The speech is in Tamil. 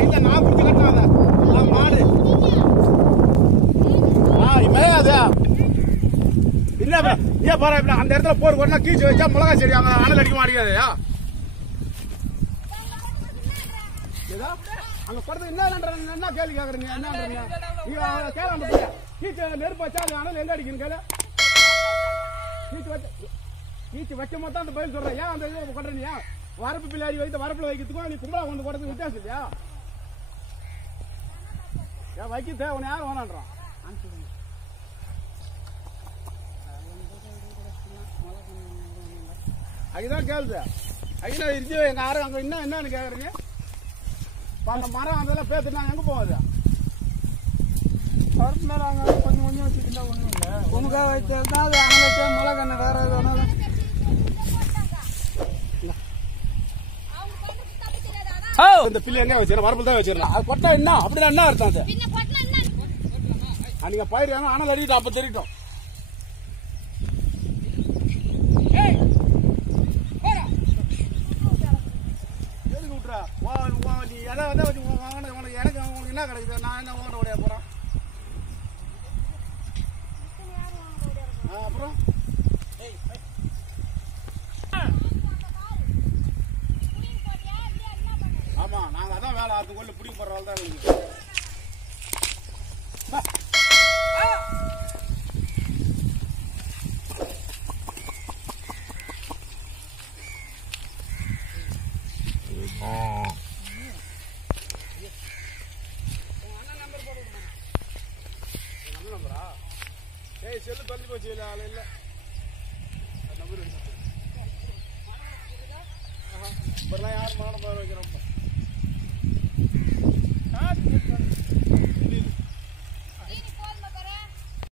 இல்ல நான் புடிச்சு கட்டலாம் மாடு மேயாது இல்ல ஏன் பாரு அந்த இடத்துல போர் கொண்டா கீச்சு வச்சா மிளகா செடி அங்க அனல் அடிக்க மாட்டேங்காதயா அங்க படுத்து என்ன கேள்வி கேக்குறீங்க என்னன்றீங்க நீங்க கேளாண்ட கீச்சு நெருப்பு வச்சா அது அனல் எங்க அடிக்கணும் கேளு கீச்சு வைக்கும் போது அந்த பதில் சொல்றேன் ஏன் அந்த இது கொண்டுறீங்க வரப்பு பிள்ளாடி வைத்து வரப்புல வைக்கிறதுக்கும் நீ கும்பலா கொண்டு போறதுக்கு வித்தியாசம் இல்லையா ஏன் வைக்க தேவை யாரும் வேணான்றான் அதுதான் கேளுது அதுதான் இருந்து எங்க யாரும் அங்க இன்னும் என்னன்னு கேக்குறீங்க அந்த மரம் அதெல்லாம் பேத்துனாங்க எங்க போகுது மேல அங்க கொஞ்சம் கொஞ்சம் வச்சுக்கிட்டா ஒண்ணும் இல்லை உனக்காக வச்சா அது அங்க வச்சா மழை கண்ணு வேற எதுவும் இந்த பிள்ளை எங்க வச்சிடலாம் வரப்பு தான் வச்சிடலாம் அது கொட்டா என்ன அப்படின்னா என்ன அர்த்தம் அது நீங்க பயிர் ஆனால் அடிக்கிட்டு அப்ப தெரியும் எதுக்கு விட்டுறா நீ எதை வந்து எனக்கு உங்களுக்கு என்ன கிடைக்குது நான் என்ன உங்கள்கிட்ட ஓடியா போறேன் அப்புறம் ஆமா நாங்க அதான் வேலை அதுக்குள்ள பிடிக்க போற வேலை தான் எங்களுக்கு நம்பரா ஏய் செல்லு தள்ளி போச்சு இல்ல ஆளு இல்ல நம்பர் இப்பெல்லாம் யாரும் மாடம்